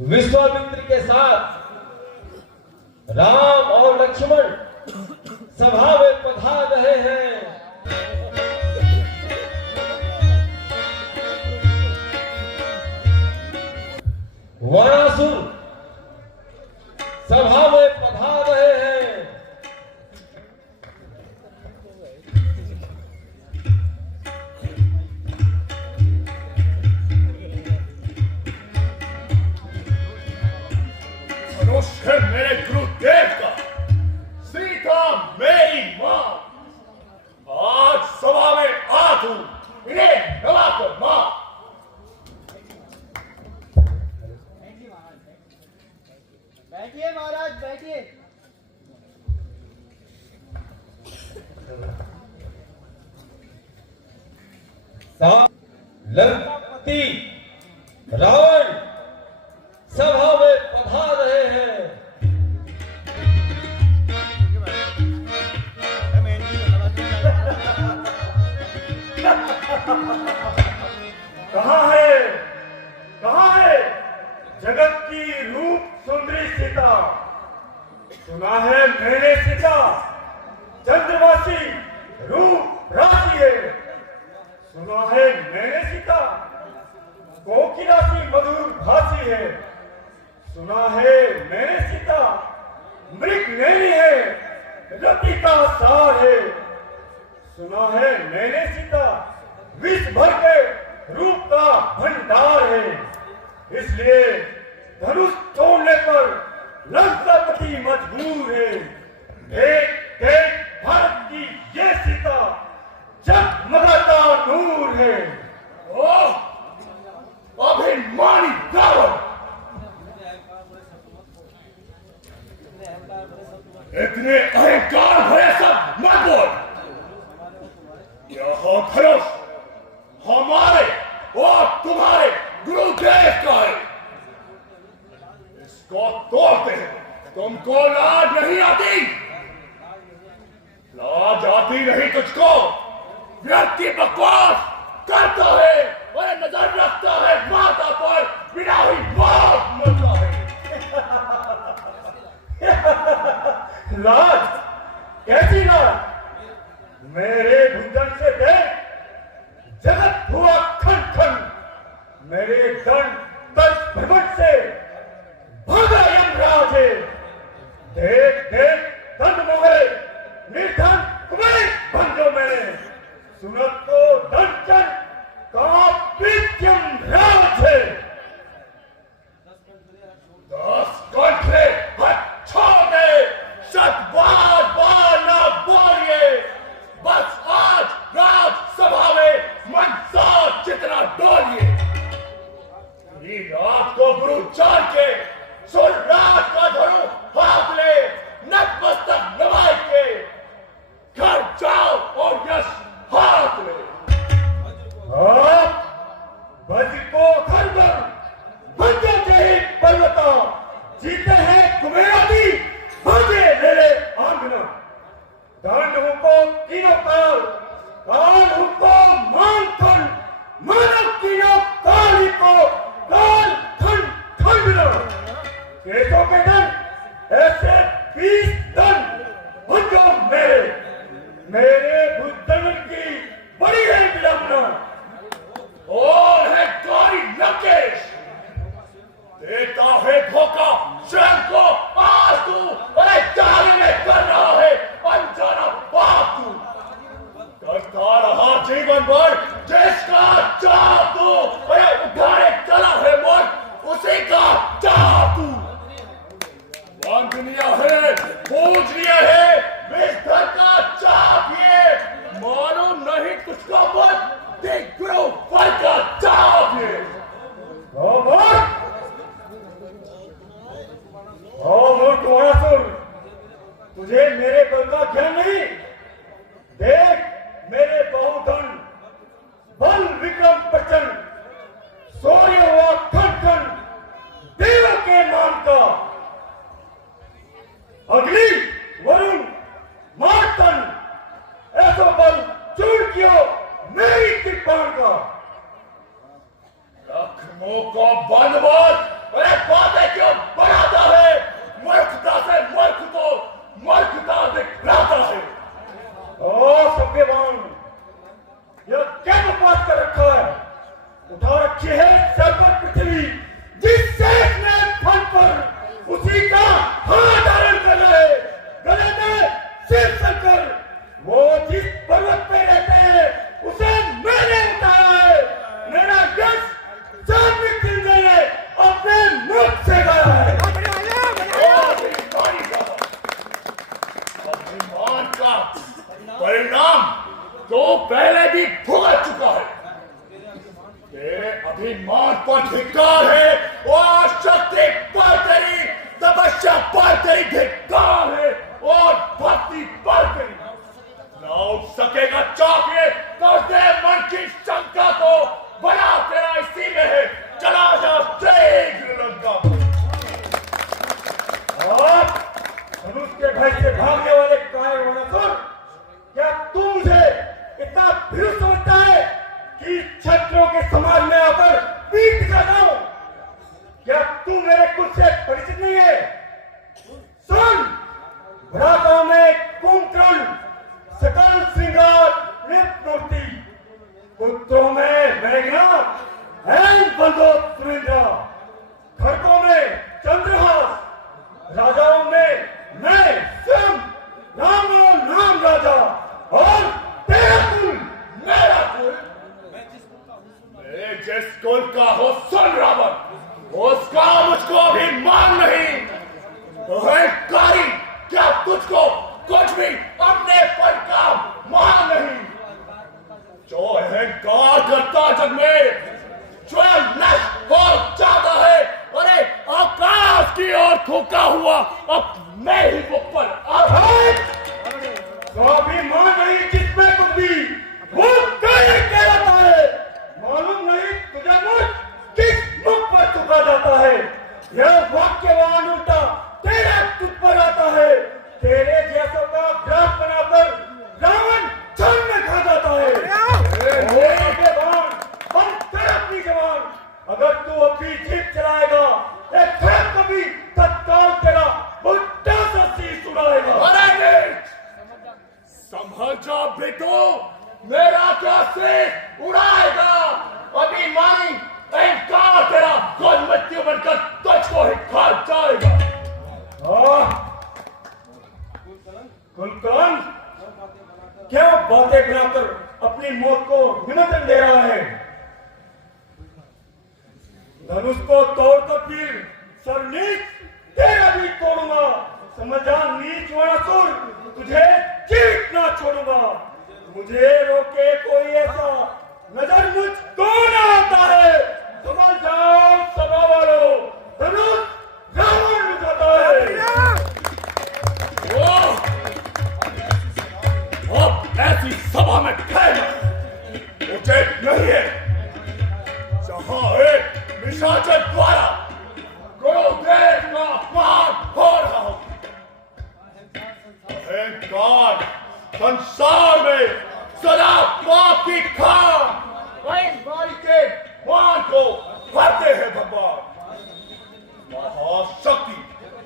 विश्वामित्र के साथ राम और लक्ष्मण सभा में पधार रहे हैं। वाणासुर सभा में पधार रहे हैं। मनुष्य मेरे गुरुदेव का, सीता मेरी मां, आज सभा में आ तू इन्हें नवा कर मां। बैठिए महाराज बैठिए। लंकापति रावण सभा में पधार रहे हैं। कहाँ है जगत की रूप सुंदरी सीता? सुना है मैंने सीता चंद्रवासी रूप राशि है। सुना है मैंने सीता कोकिलासी मधुर भाषी है। सुना है मैंने सीता मृग नैनी है, रति का सार है। सुना है मैंने सीता विष भर के रूप का भंडार है। इसलिए धनुष तोड़ने पर लंकापति मजबूर है। देख देख भारत की ये सीता जगमगाता नूर है। ओह अभिमानी रावण, इतने अहंकार भरे सब मत बोल। यह धनुष हमारे और तुम्हारे गुरुदेव का है। इसको तोड़ते हैं। तुमको लाज नहीं आती? लाज आती नहीं तुझको? व्यक्ति बकवास करता है और नजर रखता है माता पर, बिना ही बात मरता है। लाज? कैसी लाज? मेरे भूतन से देख, जगत हुआ खन खन। मेरे दंड तज भगवत से भागा यमराज है। देख देख दंड मोहे निर्धन कुबेर बंधो मैंने। सुनत को दंडन का विद्यम राज है। 10 कंठे हाथ छोड़ दे, सत बार बार ना बोलिए। बस आज राज सभा में मनसा चितना डोलिए। ये रात को गुरु चार के सुर रात का धनु हाथ ले, नतमस्तक नवाई के घर जाओ और यश हाथ ले। बज को घर पर बंदों के ही पर्वता जीते हैं कुबेराती भाजे मेरे आंगना। दंड हुको तीनों काल, काल हुको मान थन, मानव तीनों काली को काल थन खंडना। केसों के दंड ऐसे 20 दंड बंदो मेरे भूतन की बड़ी है विडंबना। और है कारी लंकेश, देता है धोखा स्वयं को आज तू। अरे जाली में कर रहा है अनजाना पाप तू। करता रहा जीवन भर जिसका चाप तू। अरे उठाने चला है मौत उसी का चाप तू। बांध लिया है, पूज लिया है, विस्तर का चाप ये। मानो नहीं तुझका मत, देख गुरु पर का चाप ये। तुझे मेरे बल का ज्ञान नहीं? देख मेरे बहुधन बल विक्रम प्रचंड, सूर्य हुआ खन खन देव के मान का। अग्नि वरुण मार्तन ऐसा बल चूर कियो मेरी कृपाण का। लखनऊ को बंद बोल, अरे हुआ, अब मैं ही मुख पर स्वाभिमान नहीं जिसमें कुछ भी वो काहे कहलाता है। मालूम नहीं तुझे मुझ किस मुख पर चुका जाता है। यह वाक्यवान उल्टा तेरे तुझ पर आता है। तेरे जैसों का ग्राफ बनाकर रावण छल में खा जाता है। बंद कर अपनी जबान। अगर तू अभी जीप चलाएगा एक खड़क कभी तत्काल तेरा बुढ़ा सा शीश उड़ाएगा। संभल जा बेटो, मेरा क्या सिर उड़ाएगा। अभिमानी अहंकार तेरा खुद मृत्यु बनकर तुझको ही खा जाएगा। कुलकर्ण क्या बातें बनाकर अपनी मौत को निमंत्रण दे रहा है। धनुष को तोड़कर फिर सर नीच तेरा भी तोड़ूंगा। समझ जा नीच वनासुर, तुझे जीवित ना छोड़ूंगा। मुझे रोके कोई ऐसा नजर मुझको ना आता है। समझ जाओ सभा वालों, धनुष रावण उठाता है। अब ऐसी सभा में ठहरना उचित नहीं है, जहां एक निशाचर द्वारा गुरुदेव का अपमान हो रहा हो। अहंकार संसार में सदा पाप की खान अहंकारी के मान को भरते हैं भगवान। महाशक्ति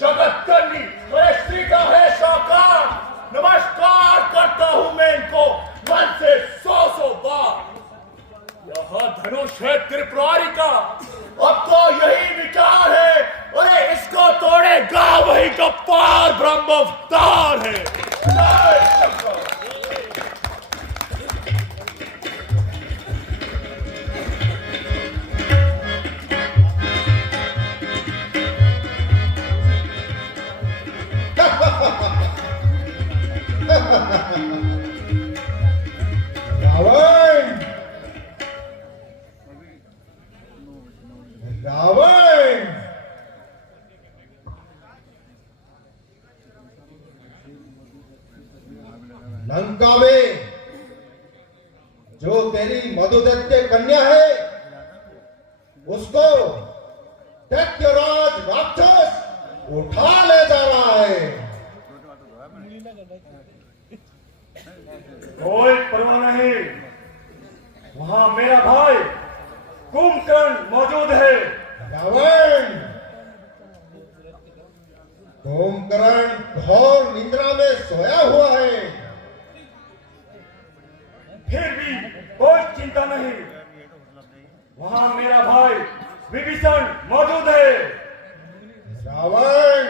जगत करनी श्री का है साकार। नमस्कार करता हूं मैं इनको मन से 100 बार। यह धनुष है त्रिपुरारी का, अब तो यही विचार है। अरे इसको तोड़ेगा वही तो पार ब्रह्म अवतार है। जय शंकर। रावण, रावण, लंका में जो तेरी मधुदैत्य कन्या है उसको दैत्यराज राक्षस उठा ले जा रहा है। कोई परवाह नहीं, वहां मेरा भाई कुंभकर्ण मौजूद है। रावण, कुंभकर्ण घोर निद्रा में सोया हुआ है। फिर भी कोई चिंता नहीं, वहां मेरा भाई विभीषण मौजूद है। रावण,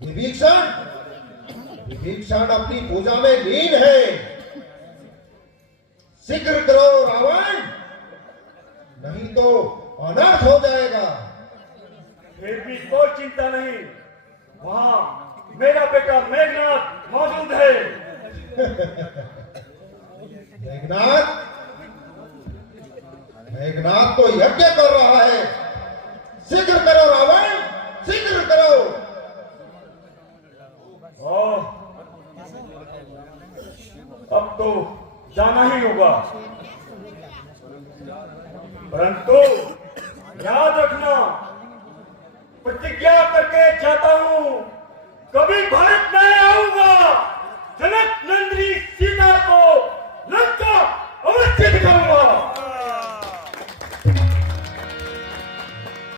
विभीषण, विभीषण अपनी पूजा में लीन है। शीघ्र करो रावण, नहीं तो अनर्थ हो जाएगा। फिर भी कोई चिंता नहीं, वहां मेरा बेटा मेघनाथ मौजूद है। मेघनाथ, मेघनाथ तो यज्ञ कर रहा है। शीघ्र करो रावण, शीघ्र करो। अब तो जाना ही होगा, परंतु